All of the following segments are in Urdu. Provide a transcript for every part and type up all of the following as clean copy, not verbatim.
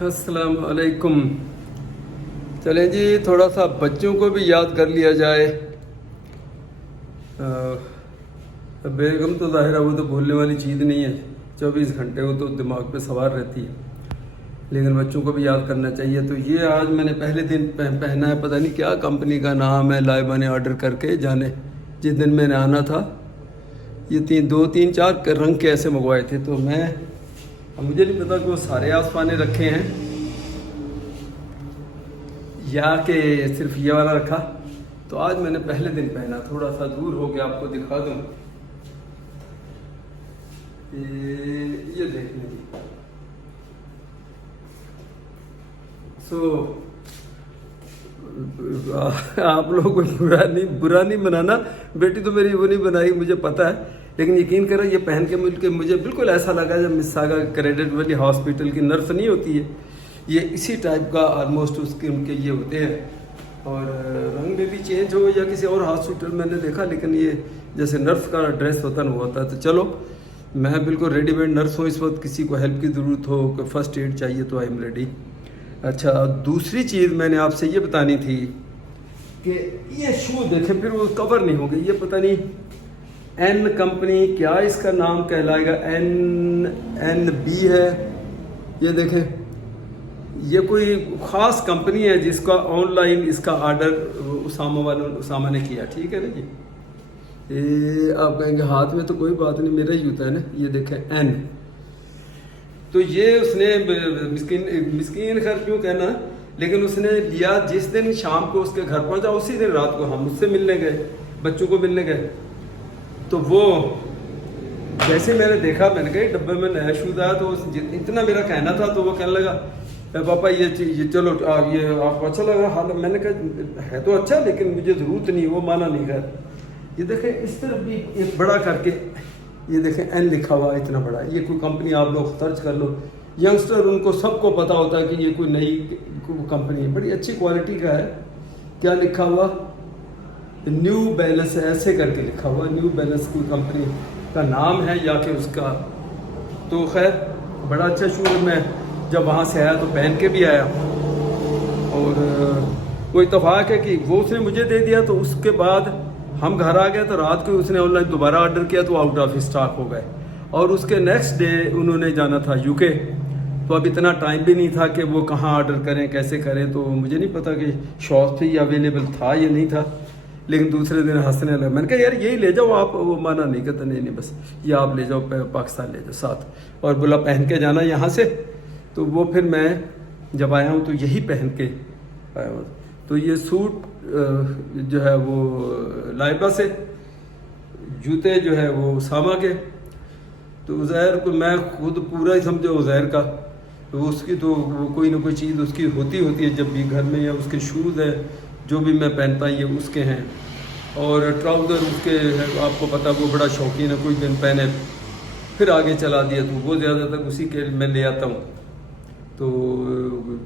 السلام علیکم. چلیں جی تھوڑا سا بچوں کو بھی یاد کر لیا جائے. بیگم تو ظاہر ہے وہ تو بھولنے والی چیز نہیں ہے, 24 گھنٹے وہ تو دماغ پہ سوار رہتی ہے, لیکن بچوں کو بھی یاد کرنا چاہیے. تو یہ آج میں نے پہلے دن پہنا ہے, پتہ نہیں کیا کمپنی کا نام ہے, لائبہ نے آرڈر کر کے جانے جس دن میں نے آنا تھا. یہ 2-3-4 رنگ کے ایسے منگوائے تھے, تو مجھے نہیں پتا کہ وہ سارے آسمانے رکھے ہیں یا کہ صرف یہ والا رکھا. تو آج میں نے پہلے دن پہنا, تھوڑا سا دور ہو کے آپ کو دکھا دوں. یہ دیکھ لیں. آپ لوگوں کو برا نہیں بنانا, بیٹی تو میری وہ نہیں بنائی مجھے پتا ہے, لیکن یقین کرو یہ پہن کے مجھے بالکل ایسا لگا جب مساگا کریڈٹ والی ہاسپٹل کی نرس نہیں ہوتی ہے, یہ اسی ٹائپ کا آلموسٹ ان کے یہ ہوتے ہیں. اور رنگ میں بھی چینج ہو یا کسی اور ہاسپٹل میں نے دیکھا, لیکن یہ جیسے نرس کا ڈریس ہوتا نا وہ ہوتا ہے. تو چلو میں بالکل ریڈی میڈ نرس ہوں اس وقت, کسی کو ہیلپ کی ضرورت ہو, کوئی فرسٹ ایڈ چاہیے تو آئی ایم ریڈی. اچھا, دوسری چیز میں نے آپ سے یہ بتانی تھی کہ یہ شو دیکھیں, پھر وہ کور نہیں ہوگی, یہ پتہ نہیں این کمپنی کیا اس کا نام کہلائے گا, این بی ہے. یہ دیکھیں, یہ کوئی خاص کمپنی ہے جس کا آن لائن اس کا آرڈر اسامہ نے کیا, ٹھیک ہے نا جی. آپ کہیں گے ہاتھ میں تو کوئی بات نہیں, میرا ہی ہوتا ہے نا. یہ دیکھیں این, تو یہ اس نے مسکین خیر کیوں کہنا, لیکن اس نے لیا جس دن شام کو اس کے گھر پہنچا, اسی دن رات کو ہم اس سے ملنے گئے, بچوں کو ملنے گئے. تو وہ جیسے میں نے دیکھا, میں نے کہا ڈبے میں نیا شوز آیا, تو اتنا میرا کہنا تھا, تو وہ کہنے لگا پاپا یہ چلو یہ آپ کو اچھا لگ رہا حال. میں نے کہا ہے تو اچھا, لیکن مجھے ضرورت نہیں, وہ مانا نہیں کر. یہ دیکھیں اس طرف بھی ایک بڑا کر کے, یہ دیکھیں این لکھا ہوا اتنا بڑا. یہ کوئی کمپنی آپ لوگ سرچ کر لو, ینگسٹر ان کو سب کو پتا ہوتا ہے کہ یہ کوئی نئی کمپنی ہے, بڑی اچھی کوالٹی کا ہے. کیا لکھا ہوا, نیو بیلنس ایسے کر کے لکھا ہوا. نیو بیلنس کوئی کمپنی کا نام ہے یا کہ اس کا. تو خیر بڑا اچھا شوز, میں جب وہاں سے آیا تو پہن کے بھی آیا. اور وہ اتفاق ہے کہ وہ اس نے مجھے دے دیا, تو اس کے بعد ہم گھر آ گئے, تو رات کو اس نے آن لائن دوبارہ آرڈر کیا, تو آؤٹ آف اسٹاک ہو گئے. اور اس کے نیکسٹ ڈے انہوں نے جانا تھا یو کے, تو اب اتنا ٹائم بھی نہیں تھا کہ وہ کہاں آرڈر کریں کیسے کریں. تو مجھے نہیں پتا کہ شاپ پہ یا اویلیبل تھا یا نہیں تھا, لیکن دوسرے دن ہنسنے لگا. میں نے کہا یار یہی لے جاؤ آپ, وہ مانا نہیں کہتا نہیں بس یہ آپ لے جاؤ, پاکستان لے جاؤ ساتھ, اور بولا پہن کے جانا یہاں سے. تو وہ پھر میں جب آیا ہوں تو یہی پہن کے آیا ہوں. تو یہ سوٹ جو ہے وہ لائبہ سے, جوتے جو ہے وہ اسامہ کے. تو عزیر کو میں خود پورا ہی سمجھو عزیر کا, تو اس کی تو کوئی نہ کوئی چیز اس کی ہوتی ہے جب بھی گھر میں, یا اس کے شوز ہیں جو بھی میں پہنتا ہوں یہ اس کے ہیں. اور ٹراؤزر اس کے آپ کو پتہ وہ بڑا شوقین ہے, کوئی دن پہنے پھر آگے چلا دیا, تو وہ زیادہ تر اسی کے میں لے آتا ہوں. تو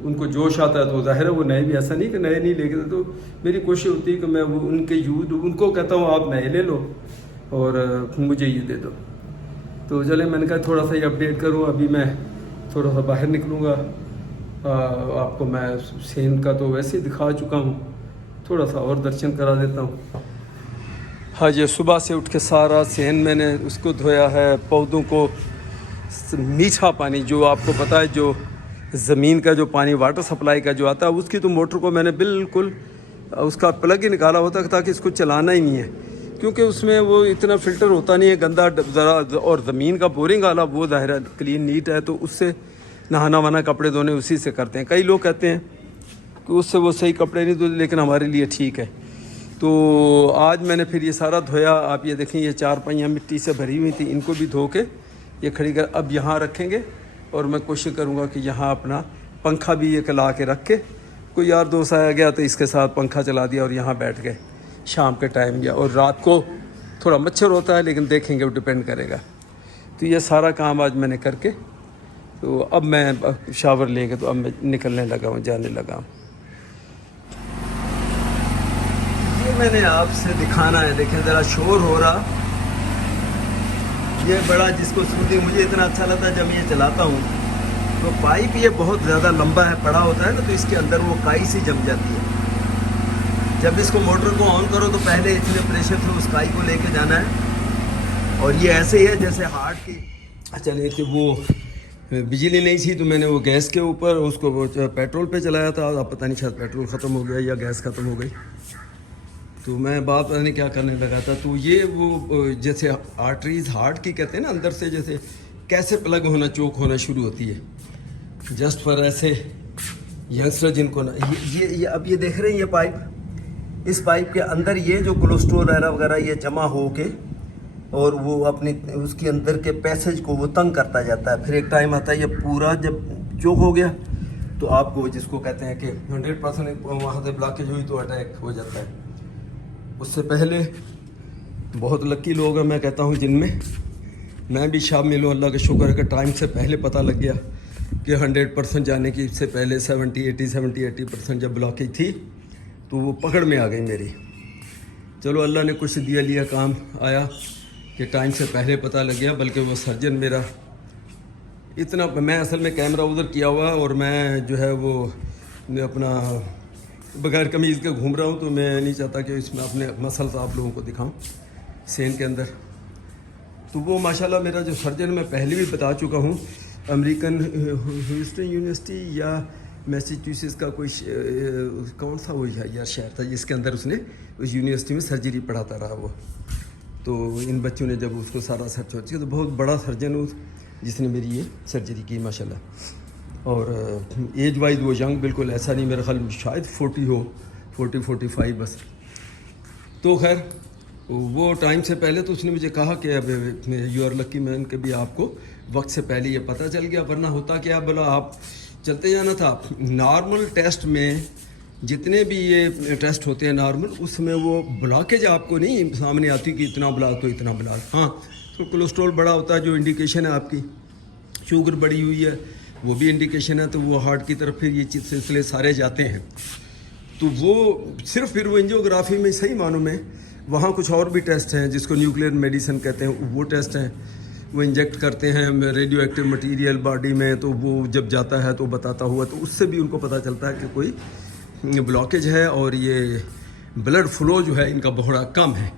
ان کو جوش آتا ہے تو ظاہر ہے وہ نئے بھی, ایسا نہیں کہ نئے نہیں لے کے, تو میری کوشش ہوتی ہے کہ میں وہ ان کے ان کو کہتا ہوں آپ نئے لے لو اور مجھے یہ دے دو. تو چلے میں نے کہا تھوڑا سا یہ اپڈیٹ کروں. ابھی میں تھوڑا سا باہر نکلوں گا, آپ کو میں سین کا تو ویسے ہی دکھا چکا ہوں, تھوڑا سا اور درشن کرا دیتا ہوں. ہاں جی, صبح سے اٹھ کے سارا سین میں نے اس کو دھویا ہے. پودوں کو میٹھا پانی, جو آپ کو پتہ ہے جو زمین کا جو پانی واٹر سپلائی کا جو آتا ہے, اس کی تو موٹر کو میں نے بالکل اس کا پلگ ہی نکالا ہوتا ہے تاکہ اس کو چلانا ہی نہیں ہے, کیونکہ اس میں وہ اتنا فلٹر ہوتا نہیں ہے گندا ذرا. اور زمین کا بورنگ والا وہ ظاہر ہے کلین نیٹ ہے, تو اس سے نہانا وانا کپڑے دھونے اسی سے کرتے ہیں. کئی لوگ کہتے ہیں کہ اس سے وہ صحیح کپڑے نہیں دھوتے, لیکن ہمارے لیے ٹھیک ہے. تو آج میں نے پھر یہ سارا دھویا. آپ یہ دیکھیں, یہ 4 پہیاں مٹی سے بھری ہوئی تھیں, ان کو بھی دھو کے یہ کھڑی کر اب یہاں رکھیں گے. اور میں کوشش کروں گا کہ یہاں اپنا پنکھا بھی یہ لا کے رکھ کے, کوئی یار دوست آیا گیا تو اس کے ساتھ پنکھا چلا دیا اور یہاں بیٹھ گئے شام کے ٹائم. یا اور رات کو تھوڑا مچھر ہوتا ہے, لیکن دیکھیں گے وہ ڈپینڈ کرے گا. تو یہ سارا کام آج میں نے کر کے, تو اب میں شاور لے کے تو اب میں نکلنے لگا ہوں, جانے لگا ہوں. یہ میں نے آپ سے دکھانا ہے, دیکھیں ذرا شور ہو رہا. یہ بڑا جس کو سوٹنگ مجھے اتنا اچھا لگتا ہے جب یہ چلاتا ہوں, تو پائپ یہ بہت زیادہ لمبا ہے، بڑا ہوتا ہے نا، تو اس کے اندر وہ کائی سی جم جاتی ہے۔ جب اس کو موٹر کو آن کرو تو پہلے اتنے پریشر سے اس کائی کو لے کے جانا ہے، اور یہ ایسے ہی ہے جیسے ہارٹ کی چلے کہ وہ بجلی نہیں تھی تو میں نے وہ گیس کے اوپر اس کو وہ پیٹرول پہ چلایا تھا، اب پتہ نہیں شاید پیٹرول ختم ہو گیا یا گیس ختم ہو گئی، تو میں بات پتہ نہیں کیا کرنے لگا تھا۔ تو یہ وہ جیسے آرٹریز ہارٹ کی کہتے ہیں نا، اندر سے جیسے کیسے پلگ ہونا، چوک ہونا شروع ہوتی ہے، جسٹ فار ایسے ینگسٹر جن کو نا یہ اب یہ دیکھ رہے ہیں یہ پائپ، اس پائپ کے اندر یہ جو کولیسٹرول وغیرہ یہ جمع ہو کے اور وہ اپنی اس کے اندر کے پیسج کو وہ تنگ کرتا جاتا ہے، پھر ایک ٹائم آتا ہے یہ پورا جب چوک ہو گیا تو آپ کو جس کو کہتے ہیں کہ 100% وہاں سے بلاکیج ہوئی تو اٹیک ہو جاتا ہے۔ اس سے پہلے بہت لکی لوگ ہیں میں کہتا ہوں جن میں بھی شامل ہوں، اللہ کا شکر ہے کہ ٹائم سے پہلے پتہ لگ گیا کہ 100% جانے کی سے پہلے 70-80% جب بلاکیج تھی تو وہ پکڑ میں آ گئی میری۔ چلو اللہ نے کچھ دیا لیا کام آیا کہ ٹائم سے پہلے پتہ لگ گیا، بلکہ وہ سرجن میرا اتنا، میں اصل میں کیمرہ ادھر کیا ہوا اور میں جو ہے وہ اپنا بغیر قمیض کے گھوم رہا ہوں، تو میں نہیں چاہتا کہ اس میں اپنے مسلس آپ لوگوں کو دکھاؤں سین کے اندر۔ تو وہ ماشاءاللہ میرا جو سرجن میں پہلے بھی بتا چکا ہوں، امریکن ہیوسٹن یونیورسٹی یا میسیچوسیٹس کا کوئی کون سا وہ یار شہر تھا جس کے اندر اس نے اس یونیورسٹی میں سرجری پڑھاتا رہا وہ، تو ان بچوں نے جب اس کو سارا سرچ ہوتی ہے تو بہت بڑا سرجن ہوں جس نے میری یہ سرجری کی ماشاءاللہ، اور ایج وائز وہ ینگ بالکل ایسا نہیں، میرا خیال شاید 40 ہو، 40-45 بس۔ تو خیر وہ ٹائم سے پہلے تو اس نے مجھے کہا کہ اب یو آر لکی مین کہ بھی آپ کو وقت سے پہلے یہ پتہ چل گیا، ورنہ ہوتا کیا بلا آپ چلتے جانا تھا۔ نارمل ٹیسٹ میں جتنے بھی یہ ٹیسٹ ہوتے ہیں نارمل، اس میں وہ بلاکیج آپ کو نہیں سامنے آتی کہ اتنا بلاک تو اتنا بلاک، ہاں تو کولیسٹرول بڑا ہوتا ہے جو انڈیکیشن ہے آپ کی، شوگر بڑی ہوئی ہے وہ بھی انڈیکیشن ہے، تو وہ ہارٹ کی طرف پھر یہ سلسلے سارے جاتے ہیں۔ تو وہ صرف پھر وہ انجیوگرافی میں صحیح معنوں میں وہاں کچھ اور بھی ٹیسٹ ہیں جس کو نیوکلیئر میڈیسن کہتے ہیں، وہ ٹیسٹ ہیں، وہ انجیکٹ کرتے ہیں ریڈیو ایکٹیو مٹیریل باڈی میں، تو وہ جب جاتا ہے تو بتاتا ہوا، تو اس سے بھی ان کو پتہ چلتا ہے کہ کوئی بلاکیج ہے، اور یہ بلڈ فلو جو ہے ان کا بہت کم ہے۔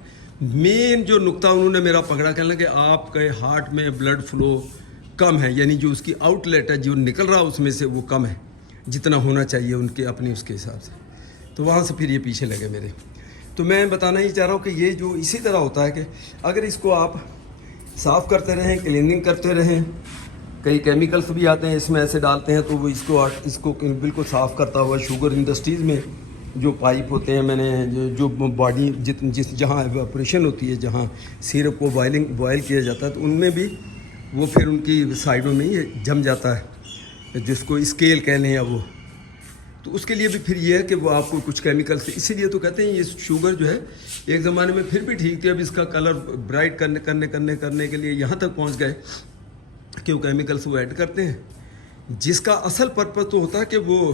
مین جو نقطہ انہوں نے میرا پکڑا کہنا کہ آپ کے ہارٹ میں بلڈ فلو کم ہے، یعنی جو اس کی آؤٹ لیٹ ہے جو نکل رہا اس میں سے وہ کم ہے جتنا ہونا چاہیے ان کے اپنی اس کے حساب سے، تو وہاں سے پھر یہ پیچھے لگے میرے۔ تو میں بتانا ہی چاہ رہا ہوں کہ یہ جو اسی طرح ہوتا ہے کہ اگر اس کو آپ صاف کرتے رہیں، کلیننگ کرتے رہیں، کئی کیمیکلس بھی آتے ہیں اس میں ایسے ڈالتے ہیں تو وہ اس کو بالکل صاف کرتا ہوا، شوگر انڈسٹریز میں جو پائپ ہوتے ہیں، میں نے جو باڈی جہاں ایویپوریشن ہوتی ہے، جہاں سیرپ کو بوائل کیا جاتا ہے، تو ان میں بھی وہ پھر ان کی سائڈوں میں یہ جم جاتا ہے جس کو اسکیل کہہ لیں یا وہ، تو اس کے لیے بھی پھر یہ ہے کہ وہ آپ کو کچھ کیمیکلس، اسی لیے تو کہتے ہیں یہ شوگر جو ہے ایک زمانے میں پھر بھی ٹھیک تھی، اب اس کا کلر برائٹ کرنے کے لیے یہاں تک پہنچ گئے کہ وہ کیمیکلس وہ ایڈ کرتے ہیں، جس کا اصل پرپس تو ہوتا ہے کہ وہ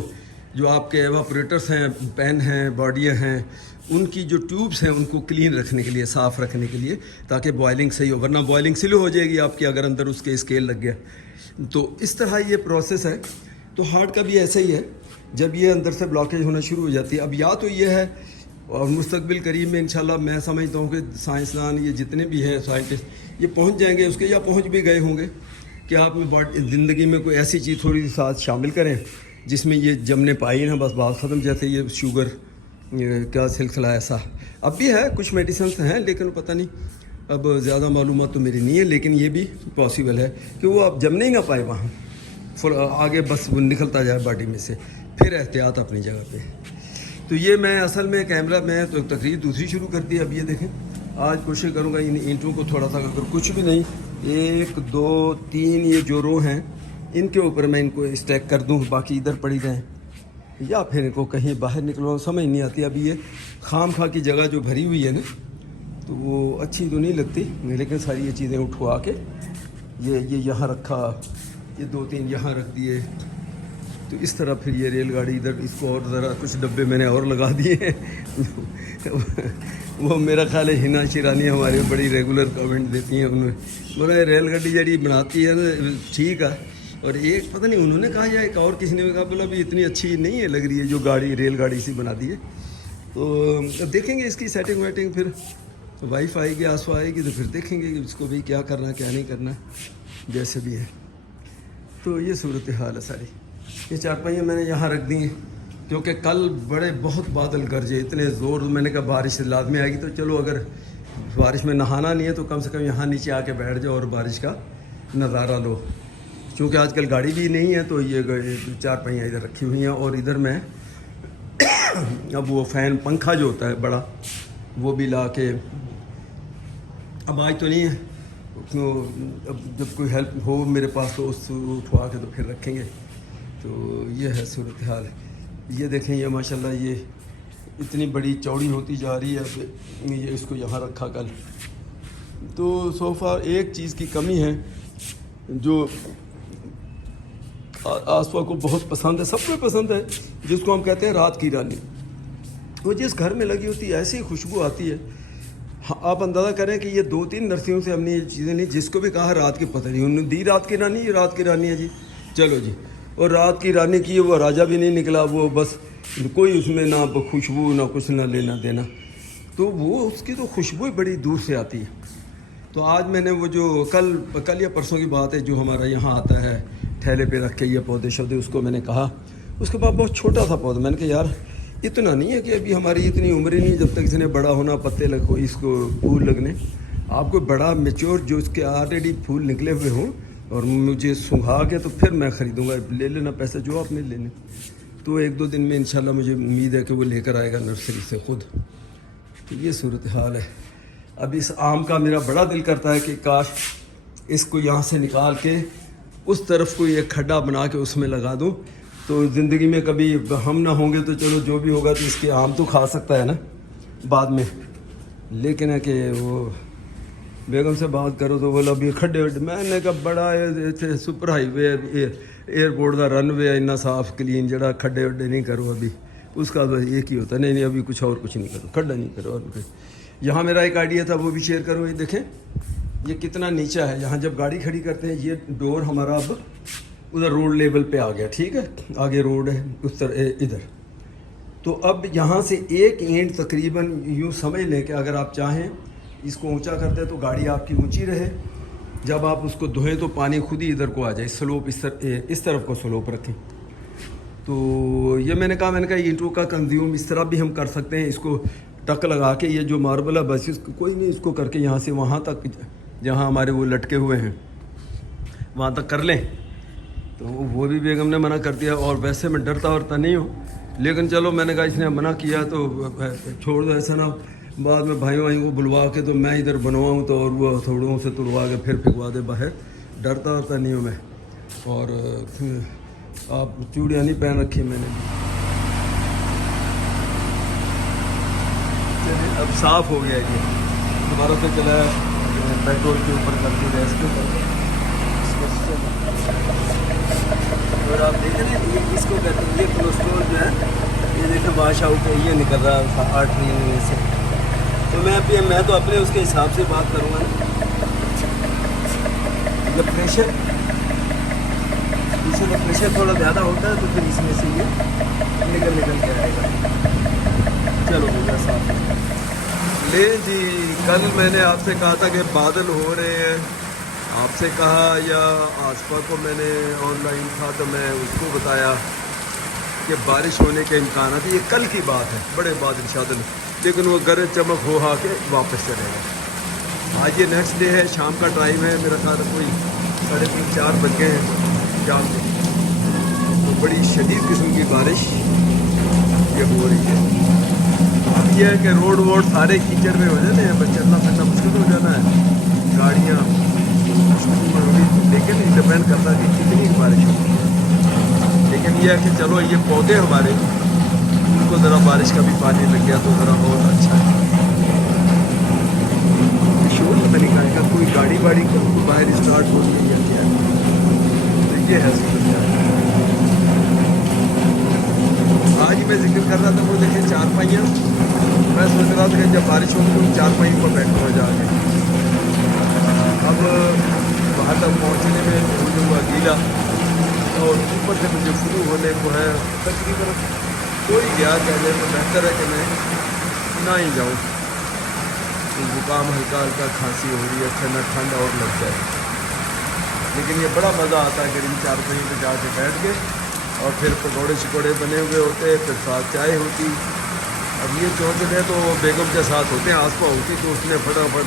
جو آپ کے ایواپوریٹرس ہیں، پین ہیں، باڈیاں ہیں، ان کی جو ٹیوبس ہیں ان کو کلین رکھنے کے لیے، صاف رکھنے کے لیے، تاکہ بوائلنگ صحیح ہو، ورنہ بوائلنگ سلو ہو جائے گی آپ کی اگر اندر اس کے اسکیل لگ گیا۔ تو اس طرح یہ پروسیس ہے۔ تو ہارٹ کا بھی ایسا ہی ہے، جب یہ اندر سے بلاکیج ہونا شروع ہو جاتی ہے، اب یا تو یہ ہے، اور مستقبل قریب میں انشاءاللہ میں سمجھتا ہوں کہ سائنسدان یہ جتنے بھی ہیں سائنٹسٹ یہ پہنچ جائیں گے اس کے، یا پہنچ بھی گئے ہوں گے کہ آپ زندگی میں کوئی ایسی چیز تھوڑی سی ساتھ شامل کریں جس میں یہ جمنے پائی نہ بس بات ختم، جیسے یہ شوگر کیا سلسلہ ایسا اب بھی ہے، کچھ میڈیسنس ہیں لیکن پتہ نہیں، اب زیادہ معلومات تو میری نہیں ہے، لیکن یہ بھی پاسبل ہے کہ وہ آپ جمنے ہی نہ پائے وہاں، آگے بس وہ نکلتا جائے باڈی میں سے، پھر احتیاط اپنی جگہ پہ۔ تو یہ میں اصل میں کیمرہ میں تو تقریر دوسری شروع کر دی، اب یہ دیکھیں آج کوشش کروں گا ان اینٹوں کو تھوڑا سا، اگر کچھ بھی نہیں 1 2 3 یہ جو رو ہیں ان کے اوپر میں ان کو اسٹیک کر دوں، باقی ادھر پڑی رہیں، یا پھر ان کو کہیں باہر نکلواؤں، سمجھ نہیں آتی۔ ابھی یہ خام خواہ کی جگہ جو بھری ہوئی ہے نا تو وہ اچھی تو نہیں لگتی، لیکن ساری یہ چیزیں اٹھوا کے یہ یہاں رکھا، یہ 2-3 یہاں رکھ دیے، تو اس طرح پھر یہ ریل گاڑی ادھر، اس کو اور ذرا کچھ ڈبے میں نے اور لگا دیے ہیں وہ میرا خیال ہے ہنا شیرانی ہمارے بڑی ریگولر کمنٹ دیتی ہیں، انہیں بولا ریل گاڑی جڑی بناتی ہے نا ٹھیک ہے، اور ایک پتہ نہیں انہوں نے کہا یا ایک اور کسی نے کہا بولا بھی اتنی اچھی نہیں ہے لگ رہی ہے جو گاڑی ریل گاڑی سی بنا دی ہے. تو اب دیکھیں گے اس کی سیٹنگ ویٹنگ, پھر وائف آئے گی, آسو آئے گی, تو پھر دیکھیں گے کہ اس کو بھی کیا کرنا ہے کیا نہیں کرنا ہے جیسے بھی ہے. تو یہ صورتحال ہے ساری. یہ چارپائیاں میں نے یہاں رکھ دی ہیں کیونکہ کل بہت بادل گرجے اتنے زور, میں نے کہا بارش لازمی آئے گی تو چلو اگر بارش میں نہانا نہیں ہے تو کم سے کم یہاں نیچے آ کے بیٹھ جاؤ اور بارش کا نظارہ لو. چونکہ آج کل گاڑی بھی نہیں ہے تو یہ چارپائیاں ادھر رکھی ہوئی ہیں. اور ادھر میں اب وہ فین پنکھا جو ہوتا ہے بڑا وہ بھی لا کے, اب آج تو نہیں ہے, اب جب کوئی ہیلپ ہو میرے پاس تو اس اٹھوا کے تو پھر رکھیں گے. تو یہ ہے صورتحال. یہ دیکھیں یہ ماشاءاللہ یہ اتنی بڑی چوڑی ہوتی جا رہی ہے. یہ اس کو یہاں رکھا کل. تو سو فار ایک چیز کی کمی ہے جو آسوا کو بہت پسند ہے, سب کو پسند ہے, جس کو ہم کہتے ہیں رات کی رانی. وہ جس گھر میں لگی ہوتی ہے ایسی خوشبو آتی ہے. آپ اندازہ کریں کہ یہ 2-3 نرسیوں سے ہم نے یہ چیزیں لی, جس کو بھی کہا رات کی پتہ نہیں, انہوں نے دی رات کی رانی, یہ رات کی رانی ہے جی, چلو جی. اور رات کی رانی کی وہ راجا بھی نہیں نکلا, وہ بس کوئی اس میں نہ خوشبو نہ کچھ نہ لینا دینا. تو وہ اس کی تو خوشبو ہی بڑی دور سے آتی ہے. تو آج میں نے وہ جو کل یا پرسوں کی بات ہے, جو ہمارا یہاں آتا ہے ٹھیلے پہ رکھ کے یہ پودے شودے, اس کو میں نے کہا, اس کے بعد بہت چھوٹا تھا پودا, میں نے کہا یار اتنا نہیں ہے کہ ابھی ہماری اتنی عمر ہی نہیں جب تک اس نے بڑا ہونا پتے لگو اس کو پھول لگنے. آپ کو بڑا میچور جو اس کے آلریڈی پھول نکلے ہوئے ہوں اور مجھے سنگھا کے تو پھر میں خریدوں گا, لے لینا پیسے جو آپ نے لینے. تو 1-2 دن میں انشاءاللہ مجھے امید ہے کہ وہ لے کر آئے گا نرسری سے خود. تو یہ صورتحال ہے. اب اس آم کا میرا بڑا دل کرتا ہے کہ کاش اس کو یہاں سے نکال کے اس طرف کوئی ایک کھڈا بنا کے اس میں لگا دوں, تو زندگی میں کبھی ہم نہ ہوں گے تو چلو جو بھی ہوگا تو اس کے آم تو کھا سکتا ہے نا بعد میں. لیکن ہے کہ وہ بیگم سے بات کرو تو بولا ابھی کھڈے, میں نے کہا بڑا سپر ہائی وے ایئرپورٹ کا رن وے اتنا صاف کلین, جڑا کھڈے وڈے نہیں کرو ابھی, اس کا تو ایک ہی ہوتا ہے, نہیں ابھی کچھ نہیں کرو, کھڈا نہیں کرو. اور یہاں میرا ایک آئیڈیا تھا وہ بھی شیئر کرو. یہ دیکھیں یہ کتنا نیچا ہے, یہاں جب گاڑی کھڑی کرتے ہیں یہ ڈور ہمارا اب ادھر روڈ لیول پہ آ گیا, ٹھیک ہے, آگے روڈ ہے اس طرح ادھر. تو اب یہاں سے ایک اینٹ تقریباً یوں سمجھ لیں کہ اگر آپ چاہیں اس کو اونچا کرتے ہیں تو گاڑی آپ کی اونچی رہے, جب آپ اس کو دھوئیں تو پانی خود ہی ادھر کو آ جائے, سلوپ اس طرف کو سلوپ رکھیں. تو یہ میں نے کہا اینٹوں کا کنزیوم اس طرح بھی ہم کر سکتے ہیں, اس کو ٹک لگا کے یہ جو ماربل ہے بس اس کو کوئی نہیں, اس کو کر کے یہاں سے وہاں تک جہاں ہمارے وہ لٹکے ہوئے ہیں وہاں تک کر لیں. تو وہ بھی بیگم نے منع کر دیا, اور ویسے میں ڈرتا ورتا نہیں ہوں, لیکن چلو میں نے کہا اس نے منع کیا تو چھوڑ دو, ایسا نہ بعد میں بھائیوں کو بلوا کے تو میں ادھر بنواؤں تو اور وہ تھوڑوں سے تلوا کے پھر پھینکوا دے باہر. ڈرتا ورتا نہیں ہوں میں. اور آپ چوڑیاں نہیں پہن رکھی میں نے. اب صاف ہو گیا یہ دوبارہ سے چلا ہے, پیٹرول کے اوپر کر کے گیس کے اوپر. اور آپ دیکھیں نا اس کو کہتے ہیں یہ کولیسٹرول جو ہے, یہ دیکھیں بادشاہ اوپر یہ نکل رہا ہے 8 مہینے سے. تو میں تو اپنے اس کے حساب سے بات کروں گا نا. جب پریشر تھوڑا زیادہ ہوتا ہے تو پھر اس میں سے یہ نکل کے آئے گا. چلو میرا صاف لے جی. کل میں نے آپ سے کہا تھا کہ بادل ہو رہے ہیں, آپ سے کہا یا آسفا کو میں نے آن لائن تھا تو میں اس کو بتایا کہ بارش ہونے کے امکانات. یہ کل کی بات ہے, بڑے بادل شادل, لیکن وہ گرج چمک ہو ہا کے واپس چلے گا. آج یہ نیکسٹ ڈے ہے, شام کا ٹائم ہے, میرا خیال کوئی 3:30-4 بج گئے ہیں شام کے. تو بڑی شدید قسم کی بارش یہ ہو رہی ہے. اب یہ ہے کہ روڈ ووڈ سارے کیچڑ میں ہو جاتے ہیں, بس چلنا پھرنا مشکل ہو جانا ہے, گاڑیاں لیکن ڈپینڈ کرتا ہے کہ کتنی بارش ہوتی ہے. لیکن یہ ہے کہ چلو یہ پودے ہمارے ان کو ذرا بارش کا بھی پانی لگ گیا تو ذرا اور اچھا ہے. شور پتہ نہیں کہا کہ کوئی گاڑی واڑی باہر اسٹارٹ ہو گئی ہے کیا. تو یہ ہے آج میں ذکر کر رہا تھا. وہ دیکھیں چارپائیاں, میں سوچ رہا تھا کہ جب بارش ہوگی تو چارپائیوں پر بیٹھا ہو جا کے. اب وہاں تک پہنچنے میں جو ہوا گیلا اور اوپر سے مجھے فلو ہونے کو ہے، تقریباً کوئی گیا چاہے تو بہتر ہے کہ میں نہ ہی جاؤں. زکام ہلکا ہلکا کھانسی ہو رہی ہے، اچھا نہ ٹھنڈ اور لگ جائے. لیکن یہ بڑا مزہ آتا ہے کہ ان چارپائیوں پہ جا کے بیٹھ کے اور پھر پکوڑے شکوڑے بنے ہوئے ہوتے، پھر ساتھ چائے ہوتی. اب یہ چونکہ تو بیگم کے ساتھ ہوتے ہیں، آسپا ہوتی، تو اس نے فٹافٹ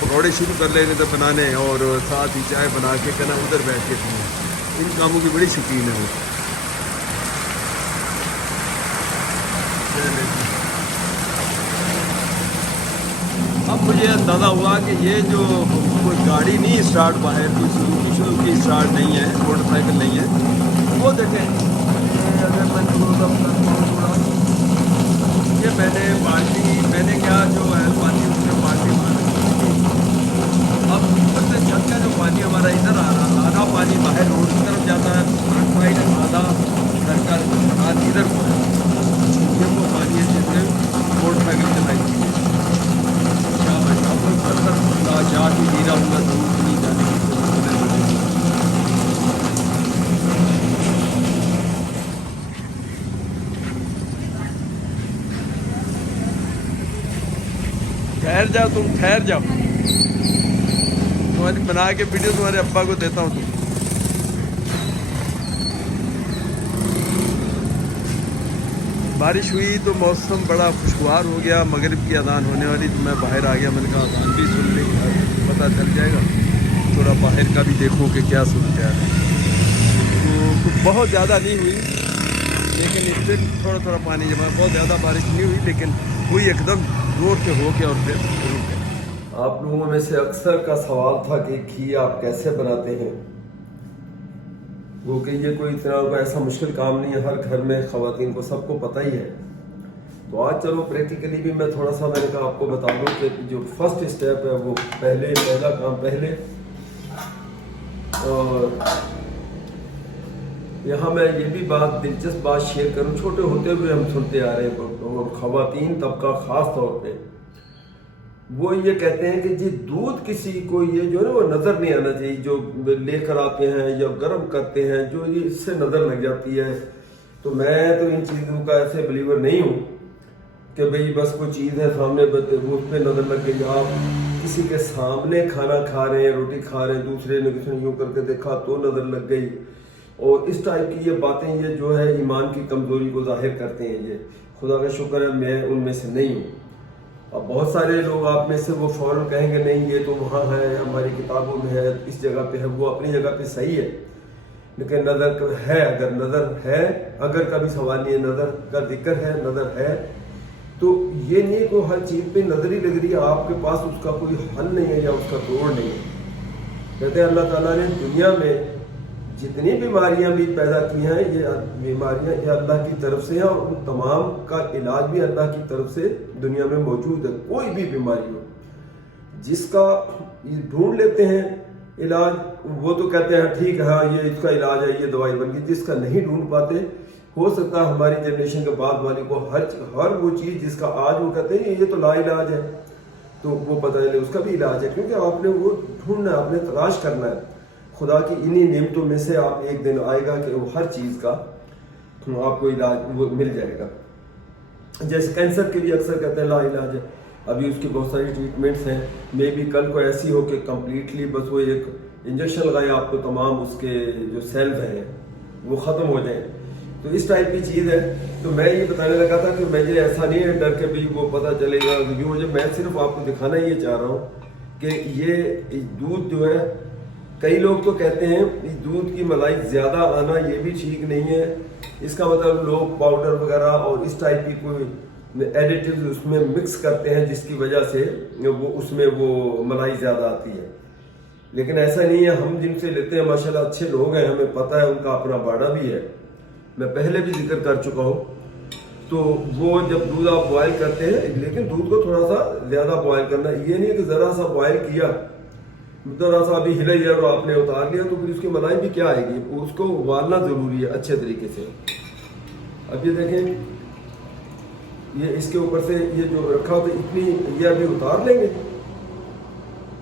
پکوڑے شروع کر لینے تھے بنانے اور ساتھ ہی چائے بنا کے کہنا ادھر بیٹھ کے پیے. ان کاموں کی بڑی شوقین ہے وہ. اب مجھے اندازہ ہوا کہ یہ جو کوئی گاڑی نہیں اسٹارٹ باہر کوئی شروع کی اسٹارٹ نہیں ہے، موٹر سائیکل نہیں ہے. وہ دیکھیں اگر میں یہ میں نے کیا جو ہے پانی اس میں بالٹی مار. اب اوپر سے چھت کا جو پانی ہمارا ادھر آ رہا، آدھا پانی باہر روڈ کی طرف جاتا ہے، فرنٹ سائڈ آدھا گھر کا ہاتھ ادھر کو ہے. یہ وہ پانی ہے جس میں موٹر سائیکل چلائی تھی. جا کے گرا ہوں گا ضرور نہیں جانے کی. ٹھہر جاؤ تم، ٹھہر جاؤ. تمہاری بنا کے ویڈیو تمہارے ابا کو دیتا ہوں. تم بارش ہوئی تو موسم بڑا خوشگوار ہو گیا. مغرب کی اذان ہونے والی تو میں باہر آ گیا. میں نے کہا اذان بھی سن لیں، پتہ چل جائے گا. تھوڑا باہر کا بھی دیکھوں کہ کیا سنتے ہیں. تو کچھ بہت زیادہ نہیں ہوئی لیکن اس سے تھوڑا تھوڑا پانی جمع. بہت زیادہ بارش نہیں ہوئی لیکن ہوئی ایک دم زور سے ہو کے اور پھر رک گئی. آپ لوگوں میں سے اکثر کا سوال تھا کہ گھی آپ کیسے بناتے ہیں. وہ کہ یہ کوئی اتنا ایسا مشکل کام نہیں ہے، ہر گھر میں خواتین کو سب کو پتہ ہی ہے. تو آج چلو پریکٹیکلی بھی میں تھوڑا سا میں نے کہا آپ کو بتا دوں کہ جو فرسٹ اسٹیپ ہے وہ پہلا کام پہلے. اور یہاں میں یہ بھی دلچسپ بات شیئر کروں. چھوٹے ہوتے ہوئے ہم سنتے آ رہے ہیں اور خواتین طبقہ خاص طور پہ وہ یہ کہتے ہیں کہ جی دودھ کسی کو یہ جو ہے نا وہ نظر نہیں آنا چاہیے. جو لے کر آتے ہیں یا گرم کرتے ہیں جو یہ اس سے نظر لگ جاتی ہے. تو میں تو ان چیزوں کا ایسے بلیور نہیں ہوں کہ بھئی بس کوئی چیز ہے سامنے وہ اس پہ نظر لگ گئی. آپ کسی کے سامنے کھانا کھا رہے ہیں، روٹی کھا رہے ہیں، دوسرے نے کسی نے یوں کر کے دیکھا تو نظر لگ گئی. اور اس ٹائپ کی یہ باتیں یہ جو ہے ایمان کی کمزوری کو ظاہر کرتے ہیں. یہ خدا کا شکر ہے میں ان میں سے نہیں ہوں. اب بہت سارے لوگ آپ میں سے وہ فوراً کہیں گے نہیں یہ تو وہاں ہے، ہماری کتابوں میں ہے، اس جگہ پہ ہے. وہ اپنی جگہ پہ صحیح ہے لیکن نظر ہے، اگر نظر ہے، اگر کا بھی سوال نہیں ہے، نظر کا ذکر ہے، نظر ہے تو یہ نہیں کہ ہر چیز پہ نظر ہی لگ رہی ہے. آپ کے پاس اس کا کوئی حل نہیں ہے یا اس کا توڑ نہیں ہے. کہتے ہیں اللہ تعالیٰ نے دنیا میں جتنی بیماریاں بھی پیدا کی ہیں یہ بیماریاں یہ اللہ کی طرف سے ہیں اور ان تمام کا علاج بھی اللہ کی طرف سے دنیا میں موجود ہے. کوئی بھی بیماری ہو جس کا ڈھونڈ لیتے ہیں علاج، وہ تو کہتے ہیں ٹھیک ہے ہاں یہ اس کا علاج ہے، یہ دوائی بن گئی. جس کا نہیں ڈھونڈ پاتے، ہو سکتا ہے ہماری جنریشن کے بعد والی کو ہر وہ چیز جس کا آج وہ کہتے ہیں یہ تو لا علاج ہے تو وہ پتہ چلے اس کا بھی علاج ہے. کیونکہ آپ نے وہ ڈھونڈنا ہے، آپ نے تلاش کرنا ہے. خدا کی انہی نعمتوں میں سے آپ ایک دن آئے گا کہ وہ ہر چیز کا آپ کو علاج وہ مل جائے گا. جیسے کینسر کے لیے اکثر کہتے ہیں لا علاج ہے، ابھی اس کی بہت ساری ٹریٹمنٹس ہیں. مے بی کل کو ایسی ہو کہ کمپلیٹلی بس وہ ایک انجیکشن لگائے آپ کو تمام اس کے جو سیلز ہیں وہ ختم ہو جائیں. تو اس ٹائپ کی چیز ہے. تو میں یہ بتانے لگا تھا کہ مجھے ایسا نہیں ہے ڈر کے بھی وہ پتہ چلے گا یوں. میں صرف آپ کو دکھانا یہ چاہ رہا ہوں کہ یہ دودھ جو ہے کئی لوگ تو کہتے ہیں دودھ کی ملائی زیادہ آنا یہ بھی ٹھیک نہیں ہے. اس کا مطلب لوگ پاؤڈر وغیرہ اور اس ٹائپ کی کوئی ایڈیٹیوز اس میں مکس کرتے ہیں جس کی وجہ سے وہ اس میں وہ ملائی زیادہ آتی ہے. لیکن ایسا نہیں ہے. ہم جن سے لیتے ہیں ماشاءاللہ اچھے لوگ ہیں، ہمیں پتہ ہے ان کا اپنا باڑا بھی ہے. میں پہلے بھی ذکر کر چکا ہوں. تو وہ جب دودھ آپ بوائل کرتے ہیں لیکن دودھ کو تھوڑا سا زیادہ بوائل کرنا. یہ نہیں کہ ذرا سا بوائل کیا ذرا سا ابھی ہلا اور آپ نے اتار لیا تو پھر اس کی ملائی بھی کیا آئے گی. اس کو ابالنا ضروری ہے اچھے طریقے سے. اب یہ دیکھیں یہ اس کے اوپر سے یہ جو رکھا ہوتا ہے اتنی یہ ابھی اتار لیں گے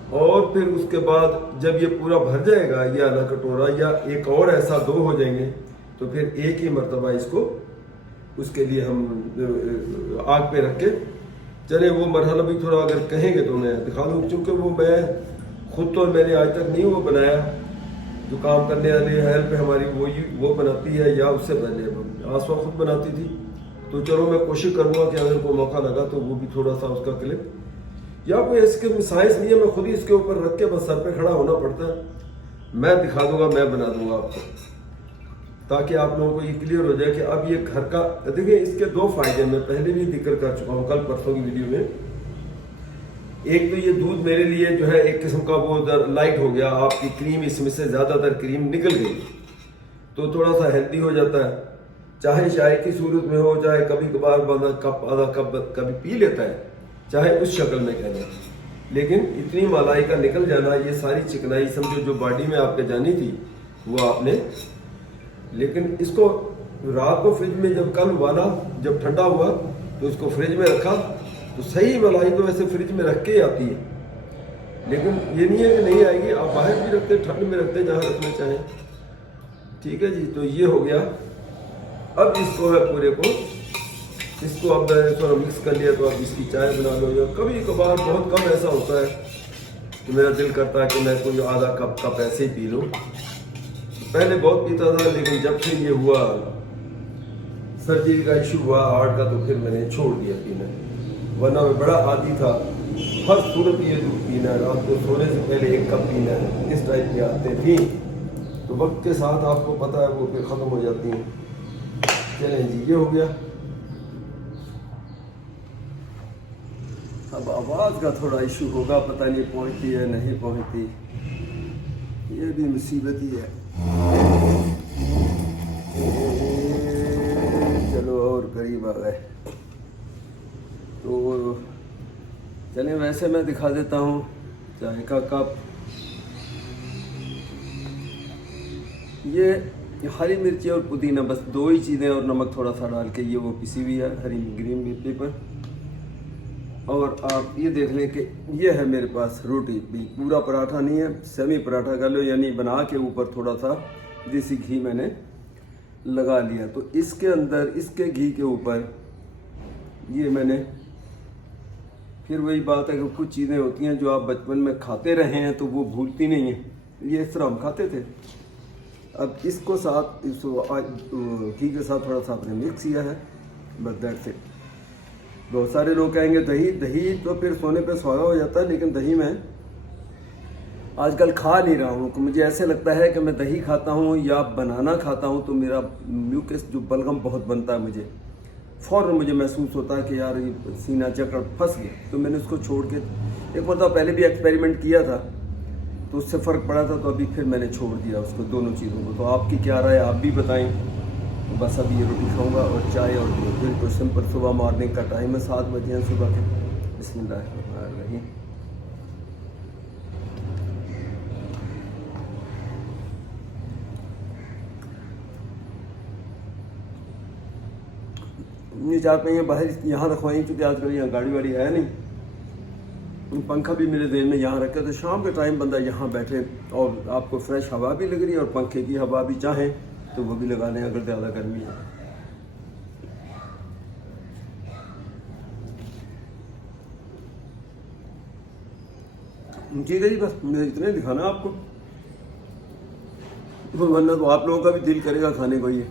اور پھر اس کے بعد جب یہ پورا بھر جائے گا یہ آدھا کٹورا یا ایک اور ایسا 2 ہو جائیں گے تو پھر ایک ہی مرتبہ اس کو اس کے لیے ہم آگ پہ رکھ کے چلے وہ مرحلہ بھی تھوڑا اگر کہیں گے تو میں دکھا دوں، چونکہ وہ میں خود تو میں نے آج تک نہیں وہ بنایا، جو کام کرنے والی ہیلپ ہماری وہ بناتی ہے یا اس سے پہلے آسوا خود بناتی تھی، تو چلو میں کوشش کروں گا کہ اگر کوئی موقع لگا تو وہ بھی تھوڑا سا اس کا کلپ، یا کوئی اس کے سائنس نہیں ہے، میں خود ہی اس کے اوپر رکھ کے بس سر پہ کھڑا ہونا پڑتا ہے، میں دکھا دوں گا، میں بنا دوں گا آپ کو، تاکہ آپ لوگوں کو یہ کلیئر ہو جائے کہ اب یہ گھر کا دیکھیں اس کے 2 فائدے میں پہلے بھی ذکر کر چکا ہوں کل پرسوں کی ویڈیو میں۔ ایک تو یہ دودھ میرے لیے جو ہے ایک قسم کا وہ لائٹ ہو گیا، آپ کی کریم اس میں سے زیادہ تر کریم نکل گئی تو تھوڑا سا ہیلدی ہو جاتا ہے، چاہے چائے کی صورت میں ہو، چاہے کبھی کبھار بندہ کپ آدھا کپ کبھی پی لیتا ہے، چاہے اس شکل میں کہہ دیں، لیکن اتنی ملائی کا نکل جانا، یہ ساری چکنائی سمجھو جو باڈی میں آپ کے جانی تھی وہ آپ نے، لیکن اس کو رات کو فریج میں جب کل ابالا، جب ٹھنڈا ہوا تو اس کو فریج میں رکھا تو صحیح ملائی تو ویسے فریج میں رکھ کے ہی آتی ہے، لیکن یہ نہیں ہے کہ نہیں آئے گی، آپ باہر بھی رکھتے ٹھنڈ میں رکھتے جہاں رکھنا چاہیں، ٹھیک ہے جی۔ تو یہ ہو گیا، اب اس کو ہے پورے کو، اس کو اب تھوڑا مکس کر لیا تو اب اس کی چائے بنا لو، یا کبھی کبھار بہت کم ایسا ہوتا ہے کہ میرا دل کرتا ہے کہ میں کوئی آدھا کپ ایسے ہی پی لوں، پہلے بہت پیتا تھا لیکن جب سے یہ ہوا سرجری کا ایشو ہوا ہارٹ کا تو پھر میں نے چھوڑ دیا پینا، ورنہ میں بڑا عادی تھا، ہر صورت یہ دودھ پینا ہے، رات کو سونے سے پہلے 1 کپ پینا ہے، اس ٹائپ کی عادتیں تھیں، تو وقت کے ساتھ آپ کو پتہ ہے وہ پھر ختم ہو جاتی ہیں۔ چلیں جی یہ ہو گیا، اب آواز کا تھوڑا ایشو ہوگا، پتہ نہیں پہنچتی ہے نہیں پہنچتی، یہ بھی مصیبت ہی ہے، چلو اور قریب آ گئے تو چلیں ویسے میں دکھا دیتا ہوں چائے کا کپ، یہ ہری مرچی اور پودینہ بس 2 ہی چیزیں اور نمک تھوڑا سا ڈال کے، یہ وہ پسی ہوئی ہے ہری گرین پیپر، اور آپ یہ دیکھ لیں کہ یہ ہے میرے پاس روٹی، بھی پورا پراٹھا نہیں ہے، سیمی پراٹھا کر لو، یعنی بنا کے اوپر تھوڑا سا دیسی گھی میں نے لگا لیا، تو اس کے اندر اس کے گھی کے اوپر یہ میں نے، پھر وہی بات ہے کہ کچھ چیزیں ہوتی ہیں جو آپ بچپن میں کھاتے رہے ہیں تو وہ بھولتی نہیں ہیں، یہ اس طرح ہم کھاتے تھے، اب اس کو ساتھ اس گھی کے ساتھ تھوڑا سا آپ نے مکس کیا ہے، بس دیٹس اٹ۔ بہت سارے لوگ کہیں گے دہی تو پھر سونے پہ سویا ہو جاتا ہے، لیکن دہی میں آج کل کھا نہیں رہا ہوں، مجھے ایسے لگتا ہے کہ میں دہی کھاتا ہوں یا بنانا کھاتا ہوں تو میرا میوکس جو بلغم بہت بنتا ہے، مجھے فوراً مجھے محسوس ہوتا ہے کہ یار یہ سینہ جکڑ پھنس گیا، تو میں نے اس کو چھوڑ کے ایک مرتبہ پہلے بھی ایکسپیریمنٹ کیا تھا تو اس سے فرق پڑا تھا، تو ابھی پھر میں نے چھوڑ دیا اس کو، دونوں چیزوں کو۔ تو آپ کی کیا رائے، آپ بھی بتائیں۔ بس اب یہ روٹی کھاؤں گا اور چائے اور بالکل سمپل، صبح مارننگ کا ٹائم ہے، 7 بجے ہیں صبح کے۔ بسم اللہ الرحمن الرحیم۔ نہیں چاہتے ہیں باہر یہاں رکھوائیں کیونکہ آج کل یہاں گاڑی واڑی ہے نہیں، پنکھا بھی میرے ذہن میں یہاں رکھے تو شام کے ٹائم بندہ یہاں بیٹھے اور آپ کو فریش ہوا بھی لگ رہی ہے اور پنکھے کی ہوا بھی چاہیں تو وہ بھی لگا لیں اگر زیادہ گرمی ہے۔ ٹھیک ہے جی، بس اتنا ہی دکھانا آپ کو، ورنہ تو آپ لوگوں کا بھی دل کرے گا کھانے کو یہ۔